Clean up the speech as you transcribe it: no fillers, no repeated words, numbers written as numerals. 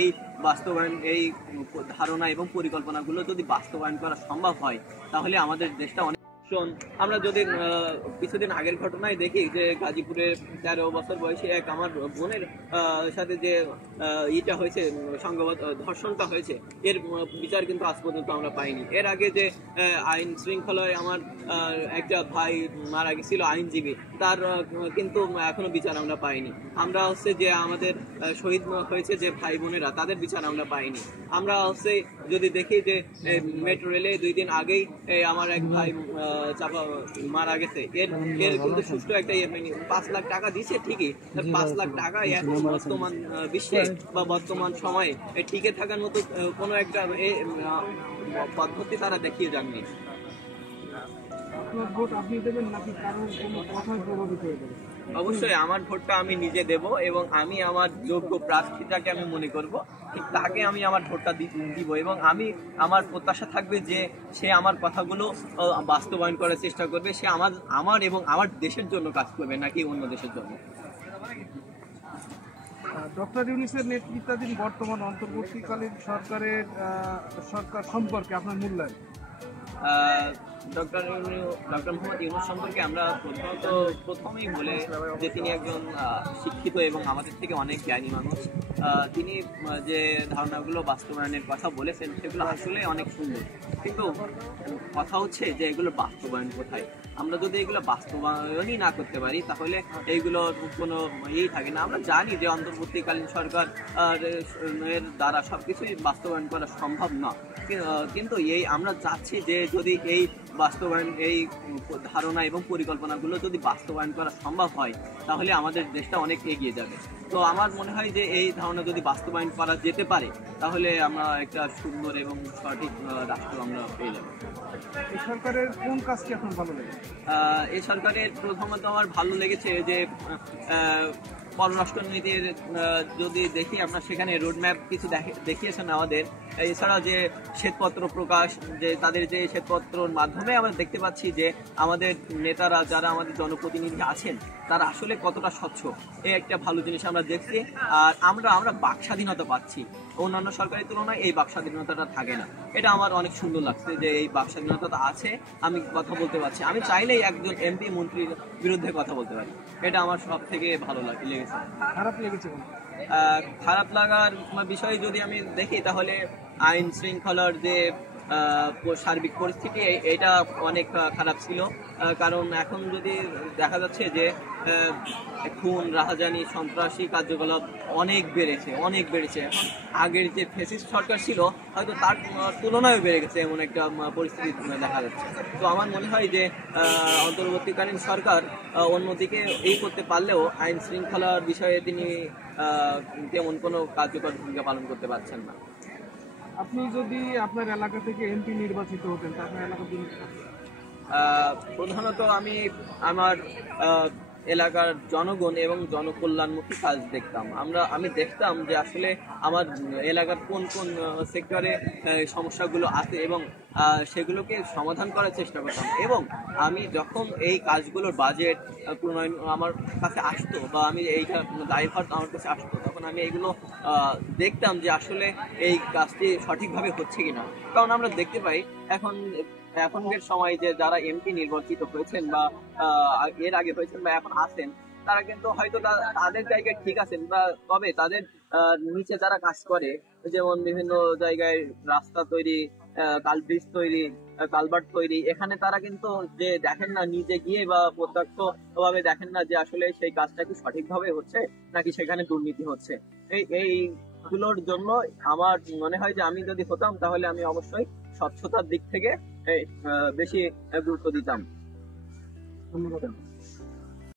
এই বাস্তবায়ন, এই ধারণা এবং পরিকল্পনাগুলো যদি বাস্তবায়ন করা সম্ভব হয়, তাহলে আমাদের দেশটা অনেক আমরা যদি কিছুদিন আগের ঘটনায় দেখি যে গাজীপুরে 13 বছর বয়সী এক আমার বোনের সাথে যে ইটা হয়েছে, সংঘবদ্ধ ধর্ষণটা হয়েছে, এর বিচার কিন্তু আজ পর্যন্ত আমরা পাইনি। এর আগে যে আইন শৃঙ্খলায় আমার একটা ভাই মারা গেছিল, আইনজীবী, তার কিন্তু এখনো বিচার আমরা পাইনি। আমরা হচ্ছে যে আমাদের শহীদ হয়েছে যে ভাই বোনেরা, তাদের বিচার আমরা পাইনি। আমরা হচ্ছে যদি দেখি যে মেট্রো রেলে 2 দিন আগেই আমার এক ভাই চাপা মারা গেছে, এর এর কিন্তু সুষ্ঠু একটা 5 লাখ টাকা দিচ্ছে ঠিকই, 5 লাখ টাকা এখন বর্তমান বিশ্বে বা বর্তমান সময়ে টিকে থাকার মতো কোনো একটা পদ্ধতি তারা দেখিয়ে যাননি। অবশ্যই আমার ভোটটা আমি নিজে দেব এবং আমি আমার যোগ্য প্রার্থীটাকে আমি মনে করব, তাকে আমি আমার ভোটটা দিব এবং আমি আমার প্রত্যাশা থাকবে যে সে আমার কথাগুলো বাস্তবায়ন করার চেষ্টা করবে, সে আমার এবং আমার দেশের জন্য কাজ করবে, নাকি অন্য দেশের জন্য। ডক্টর ইউনূসের নেতৃত্বাধীন বর্তমান অন্তর্বর্তীকালীন সরকার সম্পর্কে আপনার মূল্যায়ন? ডক্টর মোহাম্মদ ইউনূস সম্পর্কে আমরা প্রথমেই বলে যে তিনি একজন শিক্ষিত এবং আমাদের থেকে অনেক জ্ঞানী মানুষ। তিনি যে ধারণাগুলো বাস্তবায়নের কথা বলেছেন সেগুলো আসলে অনেক সুন্দর, কিন্তু কথা হচ্ছে যে এগুলো বাস্তবায়ন কোথায়। আমরা যদি এগুলো বাস্তবায়নই না করতে পারি তাহলে এইগুলোর কোনো ইয়েই থাকে না। আমরা জানি যে অন্তর্বর্তীকালীন সরকার এর দ্বারা সবকিছুই বাস্তবায়ন করা সম্ভব না, কিন্তু আমরা চাচ্ছি যে যদি এই বাস্তবায়ন, এই ধারণা এবং পরিকল্পনাগুলো যদি বাস্তবায়ন করা সম্ভব হয়, তাহলে আমাদের দেশটা অনেক এগিয়ে যাবে। তো আমার মনে হয় যে এই ধারণা যদি বাস্তবায়ন করা যেতে পারে, তাহলে আমরা একটা সুন্দর এবং সঠিক রাষ্ট্র আমরা পেয়ে যাব। এই সরকারের কোন কাজটি আপনার ভালো লাগে? এই সরকারের প্রথমত আমার ভালো লেগেছে যে পররাষ্ট্র নীতির যদি দেখি আমরা, সেখানে রোডম্যাপ কিছু দেখিয়েছেন আমাদের। এছাড়া যে শ্বেতপত্র প্রকাশ, যে তাদের যে শ্বেতপত্রর মাধ্যমে আমরা দেখতে পাচ্ছি যে আমাদের নেতারা, যারা আমাদের জনপ্রতিনিধি আছেন, তারা আসলে কতটা স্বচ্ছ, এই একটা ভালো জিনিস আমরা দেখছি। আর আমরা বাক স্বাধীনতা পাচ্ছি, অন্যান্য সরকারের তুলনায় এই বাক স্বাধীনতাটা থাকে না। এটা আমার অনেক সুন্দর লাগছে যে এই বাক স্বাধীনতা আছে, আমি কথা বলতে পারছি, আমি চাইলেই একজন এমপি মন্ত্রীর বিরুদ্ধে কথা বলতে পারি। এটা আমার সব থেকে ভালো লেগেছে। খারাপ লেগেছে? খারাপ লাগার বিষয়ে যদি আমি দেখি, তাহলে আইন শৃঙ্খলার যে সার্বিক পরিস্থিতি, এটা অনেক খারাপ ছিল। কারণ এখন যদি দেখা যাচ্ছে যে খুন, রাহাজানি, সন্ত্রাসী কার্যকলাপ অনেক বেড়েছে। এখন আগের যে ফ্যাসিস্ট সরকার ছিল, হয়তো তার তুলনায় বেড়ে গেছে, এমন একটা পরিস্থিতি দেখা যাচ্ছে। তো আমার মনে হয় যে অন্তর্বর্তীকালীন সরকার অন্যদিকে এই করতে পারলেও আইন শৃঙ্খলার বিষয়ে তিনি তেমন কোনো কার্যকর ভূমিকা পালন করতে পারছেন না। আপনি যদি আপনার এলাকা থেকে এমপি নির্বাচিত হতেন, তা আপনার এলাকার জন্য প্রধানত আমি আমার এলাকার জনগণ এবং জনকল্যাণমুখী কাজ দেখতাম। আমি দেখতাম যে আসলে আমার এলাকার কোন কোন সেক্টরে সমস্যাগুলো আছে এবং সেগুলোকে সমাধান করার চেষ্টা করতাম। এবং আমি যখন এই কাজগুলোর বাজেট প্রণয়ন আমার কাছে আসতো, বা আমি এইটা দায়ভার আমার কাছে আসতো, তখন আমি এগুলো দেখতাম যে আসলে এই কাজটি সঠিকভাবে হচ্ছে কিনা। কারণ আমরা দেখতে পাই এখনকার সময় যে যারা এমপি নির্বাচিত হয়েছেন বা এর আগে হয়েছেন বা এখন আছেন, তারা কিন্তু হয়তো তাদের জায়গায় ঠিক আছেন, বা তবে তাদের নিচে যারা কাজ করে, যেমন বিভিন্ন জায়গায় রাস্তা তৈরি, ব্রিজ তৈরি, কালভার্ট তৈরি, এখানে তারা কিন্তু যে দেখেন না নিজে গিয়ে, বা প্রত্যক্ষ ভাবে দেখেন না যে আসলে সেই কাজটা কি সঠিকভাবে হচ্ছে নাকি সেখানে দুর্নীতি হচ্ছে। এইগুলোর জন্য আমার মনে হয় যে আমি যদি হতাম, তাহলে আমি অবশ্যই স্বচ্ছতার দিক থেকে বেশি গুরুত্ব দিতাম। ধন্যবাদ।